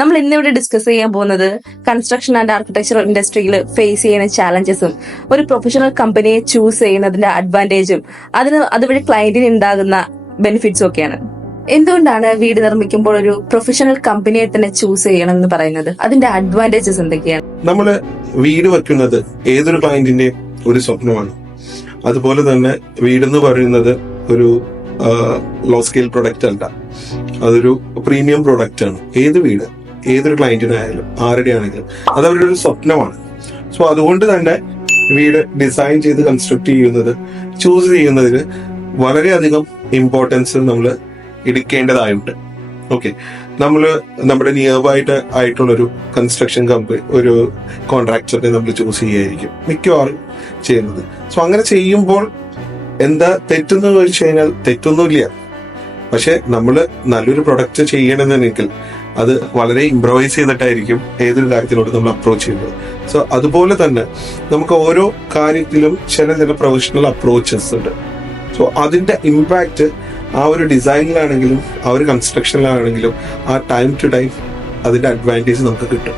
നമ്മൾ ഇന്നിവിടെ ഡിസ്കസ് ചെയ്യാൻ പോകുന്നത് കൺസ്ട്രക്ഷൻ ആൻഡ് ആർക്കിടെക്ചർ ഇൻഡസ്ട്രിയിൽ ഫേസ് ചെയ്യുന്ന ചാലഞ്ചസും ഒരു പ്രൊഫഷണൽ കമ്പനിയെ ചൂസ് ചെയ്യുന്നതിന്റെ അഡ്വാൻറ്റേജും അതുവഴി ക്ലയന്റിന് ഉണ്ടാകുന്ന ബെനിഫിറ്റ്സും ഒക്കെയാണ്. എന്തുകൊണ്ടാണ് വീട് നിർമ്മിക്കുമ്പോൾ ഒരു പ്രൊഫഷണൽ കമ്പനിയെ തന്നെ ചൂസ് ചെയ്യണം എന്ന് പറയുന്നത്? അതിന്റെ അഡ്വാൻറ്റേജസ് എന്തൊക്കെയാണ്? നമ്മൾ വീട് വെക്കുന്നത് ഏതൊരു ക്ലയന്റിന്റെ ഒരു സ്വപ്നമാണ്. അതുപോലെ തന്നെ വീടെന്ന് പറയുന്നത് ഒരു ലോ സ്കെയിൽ പ്രൊഡക്റ്റ് അല്ല, അതൊരു പ്രീമിയം പ്രൊഡക്റ്റ് ആണ്. ഏതൊരു ക്ലയന്റിനായാലും ആരുടെ ആണെങ്കിലും അത് അവരുടെ ഒരു സ്വപ്നമാണ്. സോ അതുകൊണ്ട് തന്നെ വീട് ഡിസൈൻ ചെയ്ത് കൺസ്ട്രക്ട് ചെയ്യുന്നത്, ചൂസ് ചെയ്യുന്നതിന് വളരെയധികം ഇമ്പോർട്ടൻസ് നമ്മൾ എടുക്കേണ്ടതായുണ്ട്. ഓക്കെ, നമ്മുടെ നിയർബായിട്ട് ആയിട്ടുള്ളൊരു കൺസ്ട്രക്ഷൻ കമ്പനി, ഒരു കോൺട്രാക്ടറെ നമ്മൾ ചൂസ് ചെയ്യായിരിക്കും മിക്കവാറും ചെയ്യുന്നത്. സോ അങ്ങനെ ചെയ്യുമ്പോൾ എന്താ തെറ്റെന്ന് ചോദിച്ചു കഴിഞ്ഞാൽ തെറ്റൊന്നുമില്ല. പക്ഷെ നമ്മൾ നല്ലൊരു പ്രൊഡക്റ്റ് ചെയ്യണമെന്നുണ്ടെങ്കിൽ അത് വളരെ ഇംപ്രവൈസ് ചെയ്തിട്ടായിരിക്കും ഏതൊരു കാര്യത്തിലോട്ട് നമ്മൾ അപ്രോച്ച് ചെയ്യുന്നത്. സോ അതുപോലെ തന്നെ നമുക്ക് ഓരോ കാര്യത്തിലും ചില പ്രൊഫഷണൽ അപ്രോച്ചസ് ഉണ്ട്. സോ അതിന്റെ ഇമ്പാക്റ്റ് ആ ഒരു ഡിസൈനിലാണെങ്കിലും ആ ഒരു കൺസ്ട്രക്ഷനിലാണെങ്കിലും ആ ടൈം ടു ടൈം അതിന്റെ അഡ്വാൻറ്റേജ് നമുക്ക് കിട്ടും.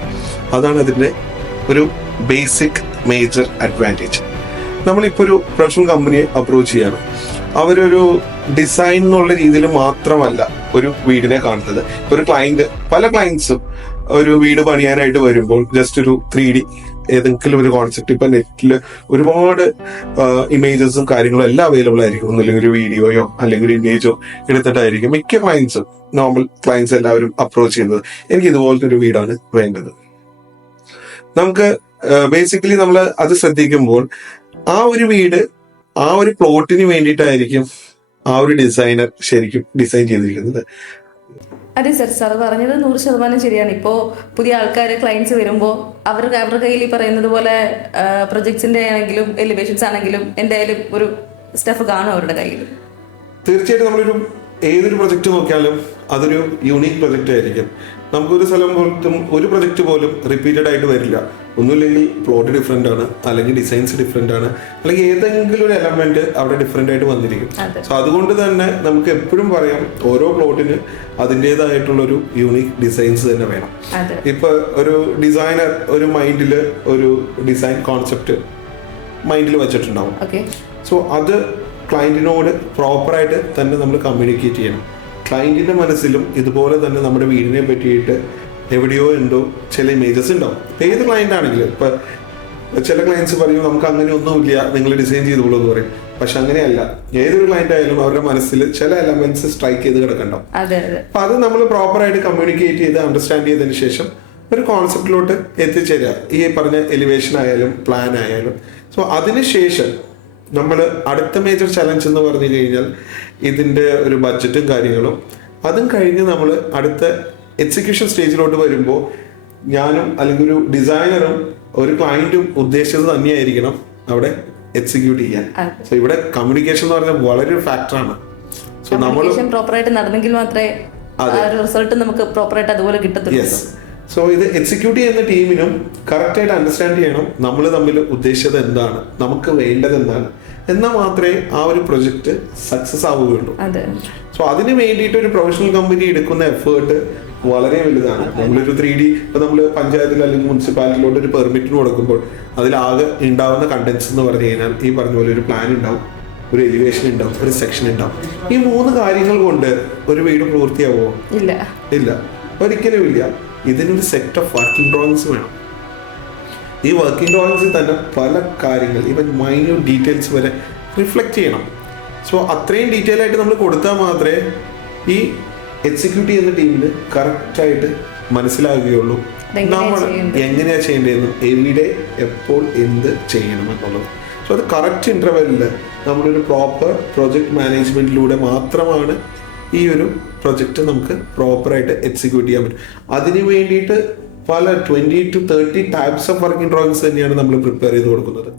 അതാണ് അതിന്റെ ഒരു ബേസിക് മേജർ അഡ്വാൻറ്റേജ്. നമ്മളിപ്പോൾ ഒരു പ്രൊഫഷണൽ കമ്പനിയെ അപ്രോച്ച് ചെയ്യണം. അവരൊരു ഡിസൈൻ എന്നുള്ള രീതിയിൽ മാത്രമല്ല ഒരു വീടിനെ കാണുന്നത്. ഒരു പല ക്ലയൻസും ഒരു വീട് പണിയാനായിട്ട് വരുമ്പോൾ ജസ്റ്റ് ഒരു 3D ഏതെങ്കിലും ഒരു കോൺസെപ്റ്റ്, ഇപ്പൊ നെറ്റില് ഒരുപാട് ഇമേജസും കാര്യങ്ങളും എല്ലാം അവൈലബിൾ ആയിരിക്കും. ഒന്നുമില്ലെങ്കിൽ ഒരു വീഡിയോയോ അല്ലെങ്കിൽ ഒരു ഇമേജോ എടുത്തിട്ടായിരിക്കും മിക്ക ക്ലയൻസും, നോർമൽ ക്ലയൻസ് എല്ലാവരും അപ്രോച്ച് ചെയ്യുന്നത്. എനിക്ക് ഇതുപോലത്തെ ഒരു വീടാണ് വേണ്ടത്. നമുക്ക് ബേസിക്കലി നമ്മൾ അത് ശ്രദ്ധിക്കുമ്പോൾ ആ ഒരു വീട് ആ ഒരു പ്ലോട്ടിന് വേണ്ടിയിട്ടായിരിക്കും ആ ഒരു ഡിസൈനർ ശരിക്കും ഡിസൈൻ ചെയ്തിരിക്കുന്നത്. അതെ സാർ പറഞ്ഞത് 100% ശരിയാണ്. ഇപ്പോൾ പുതിയ ആൾക്കാർ ക്ലയൻസ് വരുമ്പോൾ അവരുടെ കയ്യിൽ ഈ പറയുന്നത് പോലെ പ്രൊജക്ട്സിന്റെ ആണെങ്കിലും എലിവേഷൻസ് ആണെങ്കിലും എന്തായാലും ഒരു സ്റ്റഫ് കാണും അവരുടെ കയ്യിൽ. തീർച്ചയായിട്ടും ഏതൊരു പ്രൊജക്ട് നോക്കിയാലും അതൊരു യൂണീക് പ്രൊജക്റ്റ് ആയിരിക്കും. നമുക്കൊരു സ്ഥലം പോലും ഒരു പ്രൊജക്ട് പോലും റിപ്പീറ്റഡ് ആയിട്ട് വരില്ല. ഒന്നുമില്ലെങ്കിൽ പ്ലോട്ട് ഡിഫറെന്റ് ആണ്, അല്ലെങ്കിൽ ഡിസൈൻസ് ഡിഫറെന്റ് ആണ്, അല്ലെങ്കിൽ ഏതെങ്കിലും ഒരു എലമെന്റ് അവിടെ ഡിഫറെന്റ് ആയിട്ട് വന്നിരിക്കും. സോ അതുകൊണ്ട് തന്നെ നമുക്ക് എപ്പോഴും പറയാം ഓരോ പ്ലോട്ടിന് അതിൻ്റെതായിട്ടുള്ള ഒരു യൂണീക് ഡിസൈൻസ് തന്നെ വേണം. ഇപ്പൊ ഒരു ഡിസൈനർ ഒരു മൈൻഡില് ഒരു ഡിസൈൻ കോൺസെപ്റ്റ് മൈൻഡിൽ വെച്ചിട്ടുണ്ടാവും. സോ അത് ക്ലയന്റിനോട് പ്രോപ്പറായിട്ട് തന്നെ നമ്മൾ കമ്മ്യൂണിക്കേറ്റ് ചെയ്യണം. ക്ലയന്റിന്റെ മനസ്സിലും ഇതുപോലെ തന്നെ നമ്മുടെ വീടിനെ പറ്റിയിട്ട് എവിടെയോ എന്തോ ചില ഇമേജസ് ഉണ്ടാവും. ഏത് ക്ലയന്റ് ആണെങ്കിലും ഇപ്പൊ ചില ക്ലയൻസ് പറയും നമുക്ക് അങ്ങനെ ഒന്നുമില്ല, നിങ്ങൾ ഡിസൈൻ ചെയ്തോളൂ എന്ന് പറയും. പക്ഷെ അങ്ങനെയല്ല, ഏതൊരു ക്ലയന്റ് ആയാലും അവരുടെ മനസ്സിൽ ചില എലമെന്റ്സ് സ്ട്രൈക്ക് ചെയ്ത് കിടക്കണ്ടാവും. അപ്പൊ അത് നമ്മൾ പ്രോപ്പറായിട്ട് കമ്മ്യൂണിക്കേറ്റ് ചെയ്ത് അണ്ടർസ്റ്റാൻഡ് ചെയ്തതിന് ശേഷം ഒരു കോൺസെപ്റ്റിലോട്ട് എത്തിച്ചേരുക. ഈ പറഞ്ഞ എലിവേഷൻ ആയാലും പ്ലാൻ ആയാലും. സോ അതിനുശേഷം നമ്മൾ അടുത്ത മേജർ ചലഞ്ച് എന്ന് പറഞ്ഞു കഴിഞ്ഞാൽ ഇതിന്റെ ഒരു ബഡ്ജറ്റും കാര്യങ്ങളും. അതും കഴിഞ്ഞ് നമ്മൾ അടുത്ത എക്സിക്യൂഷൻ സ്റ്റേജിലോട്ട് വരുമ്പോൾ ഞാനും അല്ലെങ്കിൽ ഒരു ഡിസൈനറും ഒരു ക്ലയന്റും ഉദ്ദേശിച്ചത് തന്നെയായിരിക്കണം അവിടെ എക്സിക്യൂട്ട് ചെയ്യാൻ. സോ ഇവിടെ കമ്മ്യൂണിക്കേഷൻ എന്ന് പറഞ്ഞാൽ വളരെ ഫാക്ടറാണ്. സോ നമ്മൾ പ്രോപ്പറായിട്ട് നടന്നെങ്കിൽ മാത്രമേ റിസൾട്ട് നമുക്ക് പ്രോപ്പറായിട്ട് അതുപോലെ കിട്ടത്തുള്ളൂ. സോ ഇത് എക്സിക്യൂട്ട് ചെയ്യുന്ന ടീമിനും കറക്റ്റായിട്ട് അണ്ടർസ്റ്റാൻഡ് ചെയ്യണം നമ്മൾ തമ്മിൽ ഉദ്ദേശിച്ചത് എന്താണ്, നമുക്ക് വേണ്ടത് എന്താണ്, എന്നാൽ മാത്രമേ ആ ഒരു പ്രൊജക്ട് സക്സസ് ആവുകയുള്ളൂ. സോ അതിന് വേണ്ടിയിട്ട് ഒരു പ്രൊഫഷണൽ കമ്പനി എടുക്കുന്ന എഫേർട്ട് വളരെ വലുതാണ്. നമ്മളൊരു 3D ഇപ്പൊ നമ്മൾ പഞ്ചായത്തിൽ അല്ലെങ്കിൽ മുനിസിപ്പാലിറ്റിയിലോട്ട് ഒരു പെർമിറ്റിന് കൊടുക്കുമ്പോൾ അതിലാകെ ഉണ്ടാവുന്ന കണ്ടന്റ്സ് എന്ന് പറഞ്ഞു കഴിഞ്ഞാൽ ഈ പറഞ്ഞ പോലെ ഒരു പ്ലാൻ ഉണ്ടാവും, ഒരു എലിവേഷൻ ഉണ്ടാവും, ഒരു സെക്ഷൻ ഉണ്ടാവും. ഈ 3 കാര്യങ്ങൾ കൊണ്ട് ഒരു വീട് പൂർത്തിയാവോ? ഇല്ല, ഒരിക്കലും ഇല്ല. ഇതിനൊരു സെറ്റ് ഓഫ് വർക്കിംഗ് ഡ്രോയിങ്സ് വേണം. ഈ വർക്കിംഗ് ഡ്രോയിങ്സിൽ തന്നെ പല കാര്യങ്ങൾ, ഈവൻ മൈന്യൂട്ട് ഡീറ്റെയിൽസ് വരെ റിഫ്ലക്റ്റ് ചെയ്യണം. സോ അത്രയും ഡീറ്റെയിൽ ആയിട്ട് നമ്മൾ കൊടുത്താൽ മാത്രമേ ഈ എക്സിക്യൂട്ട് ചെയ്യുന്ന ടീമിന് കറക്റ്റായിട്ട് മനസ്സിലാകുകയുള്ളൂ നമ്മൾ എങ്ങനെയാ ചെയ്യേണ്ടതെന്നും എവിടെ എപ്പോൾ എന്ത് ചെയ്യണം എന്നുള്ളത്. സോ അത് കറക്റ്റ് ഇന്റർവെല്ലിൽ നമ്മളൊരു പ്രോപ്പർ പ്രൊജക്ട് മാനേജ്മെന്റിലൂടെ മാത്രമാണ് ഈ ഒരു പ്രൊജക്റ്റ് നമുക്ക് പ്രോപ്പറായിട്ട് എക്സിക്യൂട്ട് ചെയ്യാൻ പറ്റും. അതിന് വേണ്ടിയിട്ട് പല 20 to 30 types of working drawings തന്നെയാണ് നമ്മൾ പ്രിപ്പയർ ചെയ്ത് കൊടുക്കുന്നത്.